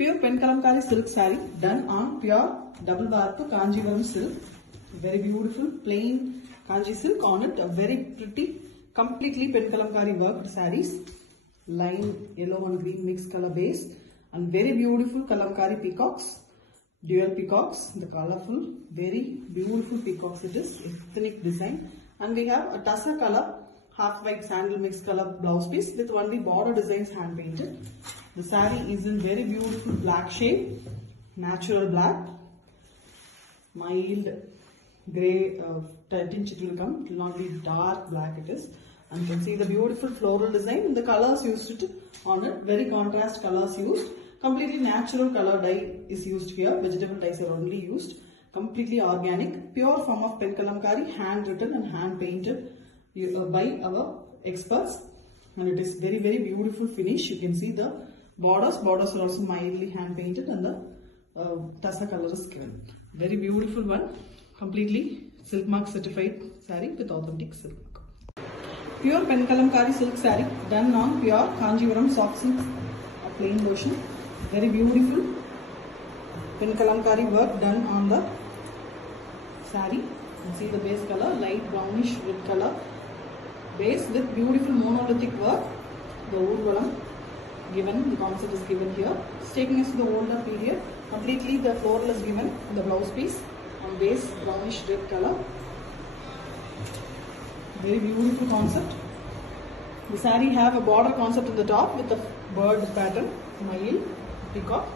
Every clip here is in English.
Pure Penkalamkari silk saree done on pure double warp Kanjivaram silk. Very beautiful plain Kanji silk on it. A very pretty, completely Penkalamkari worked sarees. Lime yellow and green mixed color base and very beautiful Kalamkari peacocks. Dual peacocks, the colorful, very beautiful peacocks it is, ethnic design. And we have a tussar color, half white sandal mixed color blouse piece with only border designs hand painted. The saree is in very beautiful black shade, natural black, mild grey tinge it will come, it will not be dark black it is. And you can see the beautiful floral design, the colors used on it, very contrast colors used. Completely natural color dye is used here, vegetable dyes are only used. Completely organic, pure form of Penkalamkari, hand written and hand painted by our experts. And it is very beautiful finish. You can see the borders are also mildly hand painted and the tussar color is given. Very beautiful one, completely silk mark certified saree with authentic silk mark. Pure Penkalamkari silk saree done on pure Kanjivaram soft silk, a plain version. Very beautiful Penkalamkari work done on the saree. You can see the base color, light brownish red color base with beautiful monolithic work. The Urvalam given, the concept is given here. It's taking us to the older period. Completely the floral is given in the blouse piece on base brownish red color. Very beautiful concept. The saree have a border concept in the top with the bird pattern, smile, peacock.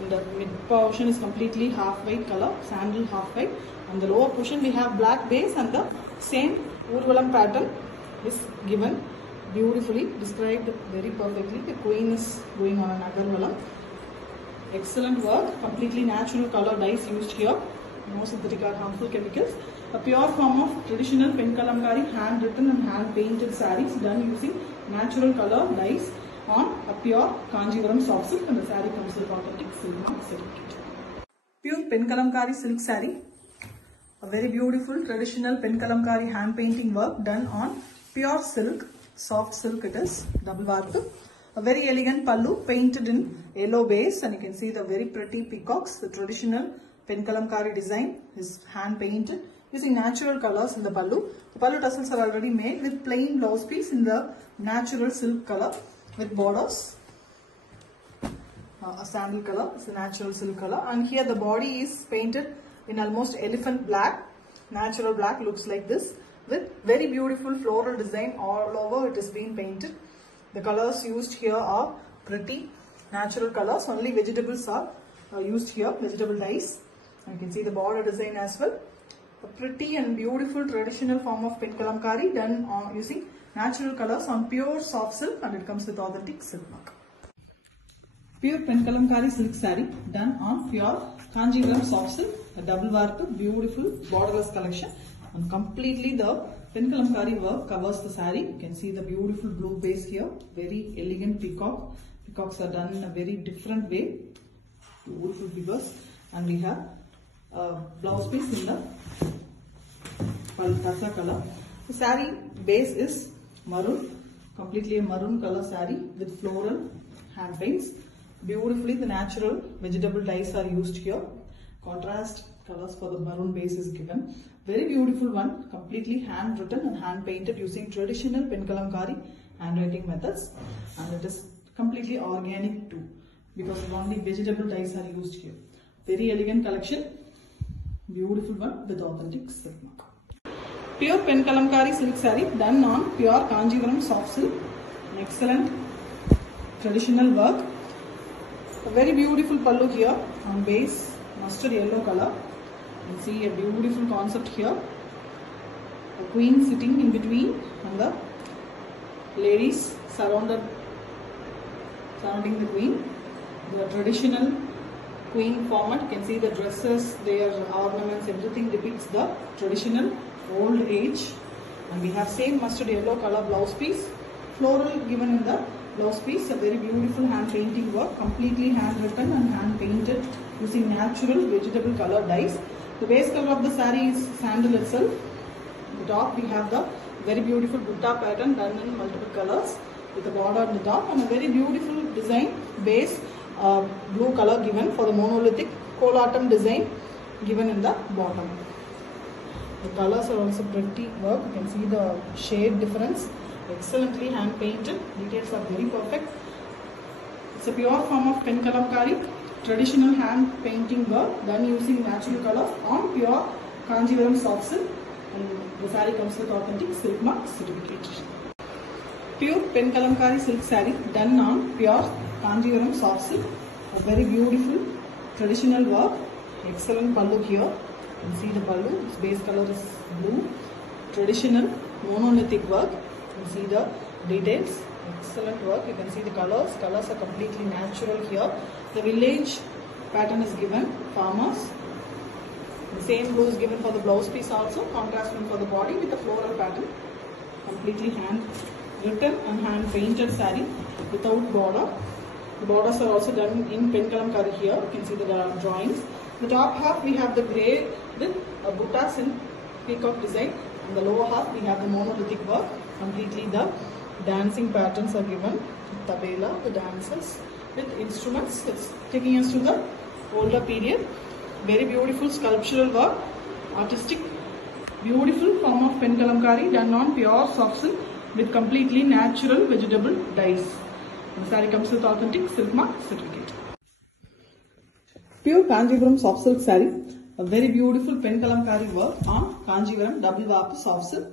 And the mid portion is completely half white color, sandal half white. And the lower portion we have black base and the same Urvalam pattern is given, beautifully described very perfectly. The queen is going on an Agarvalam. Excellent work, completely natural color dyes used here, no synthetic or harmful chemicals. A pure form of traditional Penkalamkari hand written and hand painted sarees done using natural color dyes on a pure Kanjivaram soft silk, and the saree comes with authentic silk mark certificate. Pure Penkalamkari silk saree, a very beautiful traditional Penkalamkari hand painting work done on pure silk, soft silk it is, double warp. A very elegant pallu painted in yellow base, and you can see the very pretty peacocks. The traditional Penkalamkari design is hand painted using natural colors in the pallu. The pallu tassels are already made with plain blouse piece in the natural silk color with borders. A sandal color, it's a natural silk color, and here the body is painted in almost elephant black, natural black, looks like this, with very beautiful floral design all over it is being painted. The colors used here are pretty natural colors, only vegetables are used here, vegetable dyes. And you can see the border design as well. A pretty and beautiful traditional form of Penkalamkari done on using natural colors on pure soft silk, and it comes with authentic silk mark. Pure Penkalamkari silk saree done on pure Kanjivaram soft silk, a double warp, beautiful borderless collection, and completely the Penkalamkari work covers the saree. You can see the beautiful blue base here, very elegant peacock. Peacocks are done in a very different way, beautiful figures, and we have a blouse piece in the tussar color. The saree base is maroon, completely a maroon color saree with floral hand paints. Beautifully the natural vegetable dyes are used here. Contrast colors for the maroon base is given. Very beautiful one, completely hand written and hand painted using traditional Penkalamkari handwriting methods, and it is completely organic too because only vegetable dyes are used here. Very elegant collection, beautiful one with authentic silk mark. Pure Penkalamkari silk saree done on pure Kanjivaram soft silk, an excellent traditional work. A very beautiful pallu here on base mustard yellow color. You can see a beautiful concept here. A queen sitting in between and the ladies surrounding the queen. The traditional queen format, you can see the dresses, their ornaments, everything depicts the traditional old age. And we have same mustard yellow color blouse piece, floral given in the blouse piece, a very beautiful hand painting work, completely hand written and hand painted using natural vegetable color dyes. The base color of the saree is sandal itself. At the top we have the very beautiful butta pattern done in multiple colors with a border on the top, and a very beautiful design base blue color given for the monolithic collatum design given in the bottom. The colors are also pretty work. You can see the shade difference. Excellently hand painted. Details are very perfect. It's a pure form of pen kalamkari, traditional hand painting work done using natural colors on pure Kanjivaram soft silk, and the saree comes with authentic silk mark certificate. Pure pen kalamkari silk saree done on pure Kanjivaram soft silk. A very beautiful traditional work. Excellent pallu here. You can see the pallu. Its base color is blue. Traditional monolithic work. You can see the details. Excellent work. You can see the colors. Colors are completely natural here. The village pattern is given. Farmers. The same blue is given for the blouse piece also. Contrast one for the body with the floral pattern. Completely hand written and hand painted saree without border. The borders are also done in pen kalamkari here. You can see the drawings. The top half we have the grey with buttas in peacock design. And the lower half we have the monolithic work. Completely the dancing patterns are given. Tabela, the dancers with instruments. It's taking us to the older period. Very beautiful sculptural work. Artistic, beautiful form of pen kalamkari done on pure soft silk with completely natural vegetable dyes. The saree comes with authentic silk mark certificate. Pure Kanjivaram soft silk saree. A very beautiful pen kalamkari work on Kanjivaram double warp soft silk.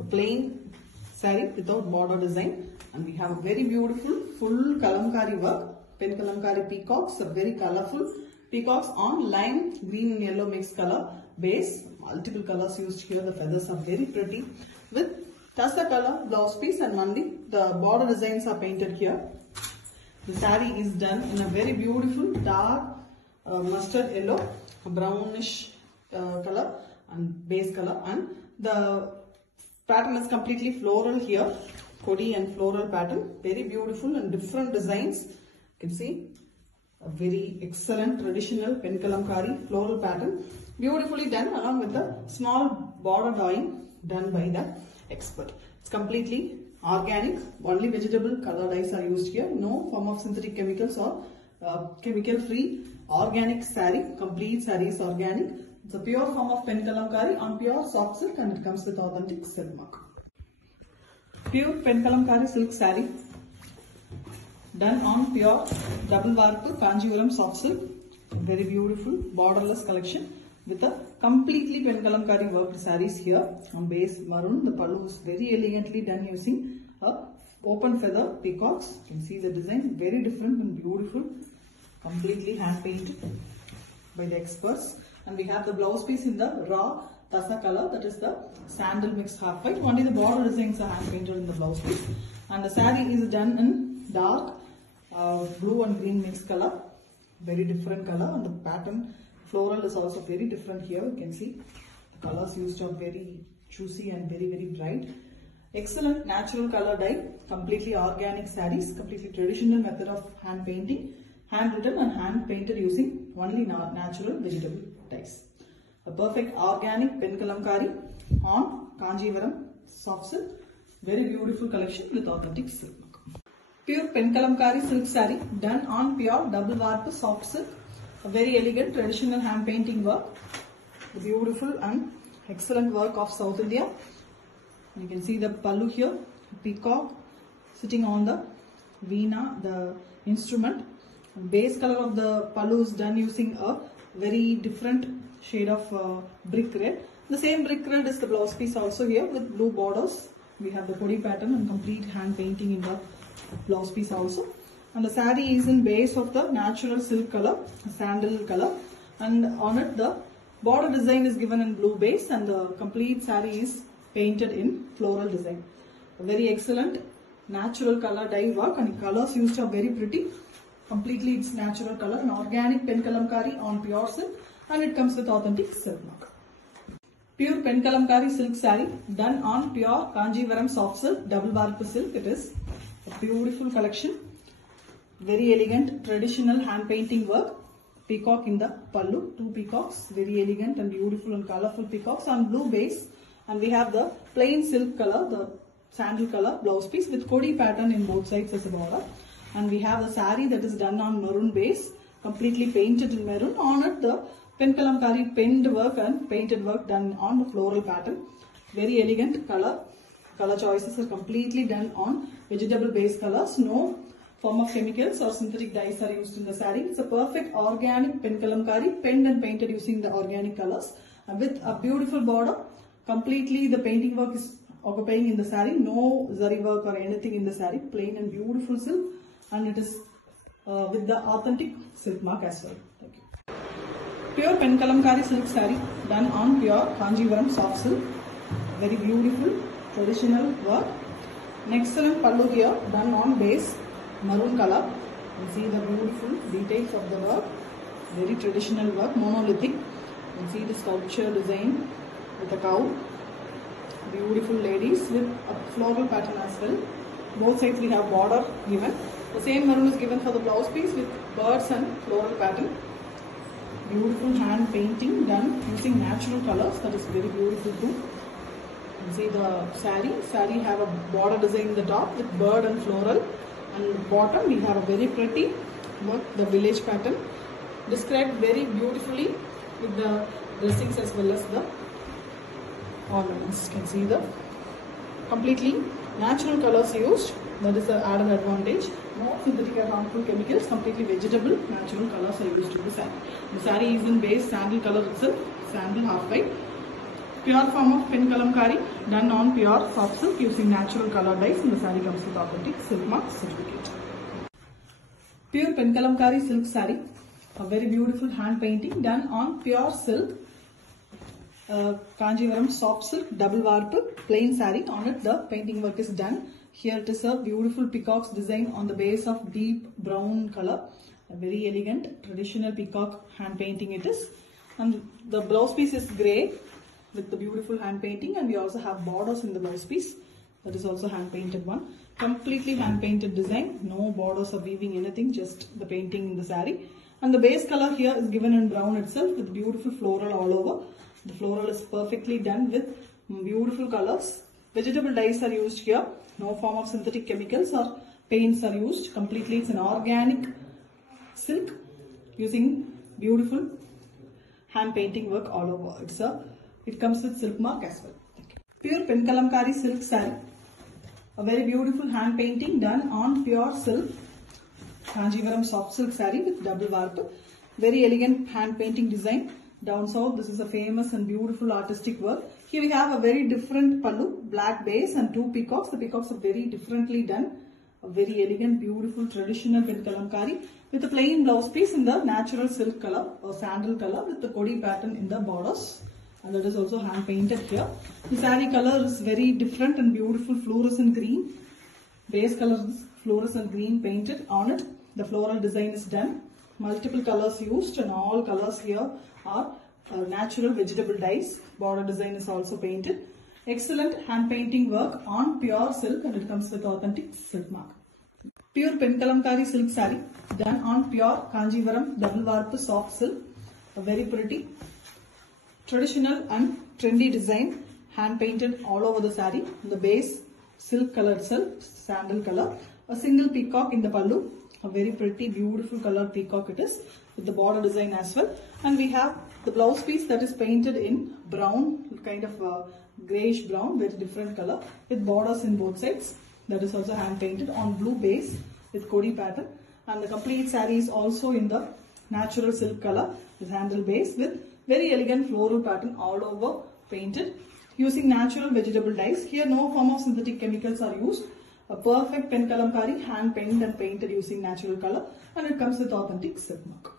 A plain saree without border design. And we have a very beautiful full kalamkari work. Pen kalamkari peacocks, a very colorful peacocks on lime green and yellow mixed color base. Multiple colors used here. The feathers are very pretty with Tassa color blouse piece and mandi. The border designs are painted here. The saree is done in a very beautiful dark mustard yellow, brownish color and base color, and the pattern is completely floral here. Kodi and floral pattern. Very beautiful and different designs. You can see a very excellent traditional pen kalamkari floral pattern. Beautifully done along with the small border drawing done by the expert. It's completely organic. Only vegetable color dyes are used here. No form of synthetic chemicals or chemical free organic saree. Complete saree is organic. It's a pure form of pen kalamkari on pure soft silk and it comes with authentic silk mark. Pure pen kalamkari silk saree done on pure double warp Kanjivaram soft silk. Very beautiful borderless collection with a completely pen kalamkari worked sarees here on base maroon. The pallu is very elegantly done using a open feather peacocks. You can see the design very different and beautiful. Completely hand painted by the experts. And we have the blouse piece in the raw tassa color, that is the sandal mixed half white. Only the border designs are hand painted in the blouse piece. And the saree is done in dark blue and green mixed color. Very different color, and the pattern floral is also very different here. You can see the colors used are very juicy and very bright. Excellent natural color dye, completely organic sarees, completely traditional method of hand painting, hand written and hand painted using only natural vegetable dyes. A perfect organic pen kalamkari on Kanjivaram soft silk. Very beautiful collection with authentic silk. Pure pen kalamkari silk saree done on pure double warp soft silk. A very elegant traditional hand painting work. The beautiful and excellent work of South India. You can see the pallu here, peacock sitting on the veena, the instrument. Base color of the pallu is done using a very different shade of brick red. The same brick red is the blouse piece also here with blue borders. We have the kodi pattern and complete hand painting in the blouse piece also. And the saree is in base of the natural silk color, sandal color, and on it the border design is given in blue base and the complete saree is painted in floral design. A very excellent natural color dye work, and the colors used are very pretty. Completely it's natural color, an organic pen kalamkari on pure silk, and it comes with authentic silk mark. Pure pen kalamkari silk saree done on pure Kanjivaram soft silk, double warp silk. It is a beautiful collection. Very elegant traditional hand painting work. Peacock in the pallu, two peacocks, very elegant and beautiful and colorful peacocks on blue base. And we have the plain silk color, the sandal color blouse piece with kodi pattern in both sides as a border. And we have the saree that is done on maroon base, completely painted in maroon. On it, the pen kalamkari penned work and painted work done on the floral pattern. Very elegant color. Color choices are completely done on vegetable based colors. No form of chemicals or synthetic dyes are used in the saree. It's a perfect organic pen kalamkari, penned and painted using the organic colors, with a beautiful border. Completely the painting work is occupying in the saree. No zari work or anything in the saree. Plain and beautiful silk, and it is with the authentic silk mark as well. Thank you. Pure pen kalamkari silk saree done on pure Kanjivaram soft silk. Very beautiful traditional work. An excellent pallu here done on base maroon color. You see the beautiful details of the work. Very traditional work, monolithic. You see the sculpture design with a cow. Beautiful ladies with a floral pattern as well. Both sides we have border given. The same maroon is given for the blouse piece with birds and floral pattern. Beautiful hand painting done using natural colors. That is very beautiful too. You see the saree. Saree have a border design in the top with bird and floral. And bottom we have a very pretty work, the village pattern. Described very beautifully with the dressings as well as the ornaments. You can see the completely natural colors used. That is the added advantage. No synthetic or harmful chemicals. Completely vegetable, natural colors are used in the saree. The saree is in base sandal color itself. Sandal half white. Pure form of pen kalamkari done on pure soft silk using natural color dyes, and the saree comes with authentic silk mark certificate. Pure pen kalamkari silk saree. A very beautiful hand painting done on pure silk. Kanjivaram soft silk double warp plain saree. On it the painting work is done. Here it is a beautiful peacock's design on the base of deep brown color. A very elegant traditional peacock hand painting it is. And the blouse piece is grey with the beautiful hand painting, and we also have borders in the blouse piece. That is also hand painted one. Completely hand painted design. No borders or weaving anything, just the painting in the saree. And the base color here is given in brown itself with beautiful floral all over. The floral is perfectly done with beautiful colors. Vegetable dyes are used here. No form of synthetic chemicals or paints are used. Completely it's an organic silk using beautiful hand painting work all over. It comes with silk mark as well. Pure pen kalamkari silk saree. A very beautiful hand painting done on pure silk. Kanjivaram soft silk saree with double warp. Very elegant hand painting design. Down south, this is a famous and beautiful artistic work. Here we have a very different pallu, black base and two peacocks. The peacocks are very differently done. A very elegant, beautiful, traditional pen kalamkari with a plain blouse piece in the natural silk color or sandal color with the kodi pattern in the borders. And that is also hand painted here. The saree color is very different and beautiful, fluorescent green. Base color is fluorescent green painted on it. The floral design is done. Multiple colors used, and all colors here are natural vegetable dyes. Border design is also painted. Excellent hand painting work on pure silk, and it comes with authentic silk mark. Pure pen kalamkari silk saree done on pure Kanjivaram double warp soft silk. A very pretty traditional and trendy design, hand painted all over the saree. The base silk color itself, sandal color. A single peacock in the pallu. A very pretty, beautiful color peacock it is with the border design as well. And we have the blouse piece that is painted in brown, kind of greyish brown, very different color with borders in both sides. That is also hand painted on blue base with kodi pattern. And the complete saree is also in the natural silk color with handle base with very elegant floral pattern all over painted using natural vegetable dyes. Here no form of synthetic chemicals are used. A perfect pen kalamkari, hand painted and painted using natural color, and it comes with authentic silk mark.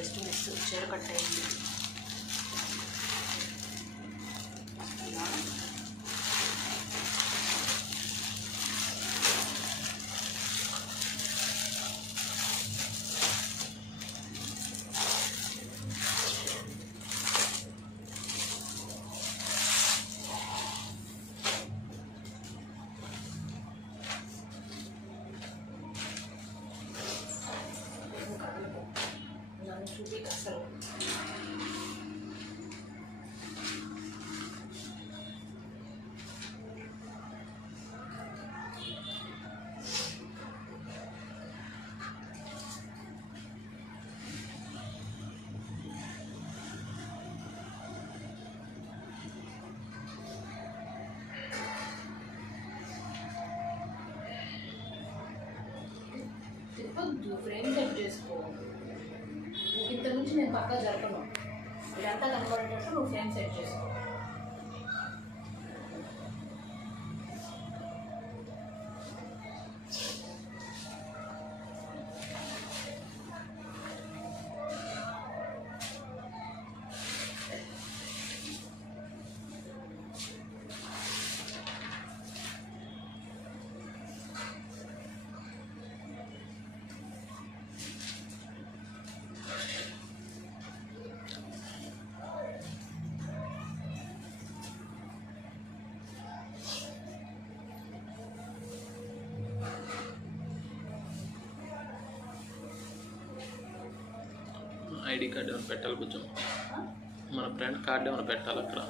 just chíra cut అయింది. వద్దు frame set చేసుకో. ఇంత నుంచి నేను పక్కా జరపను. ఇదంతా కనబడేటట్టు నువ్వు frame set చేసుకో. ID card ఏమైనా పెట్టాలి కొంచెం, మన ఫ్రెండ్ కార్డు ఏమైనా పెట్టాలి అక్కడ.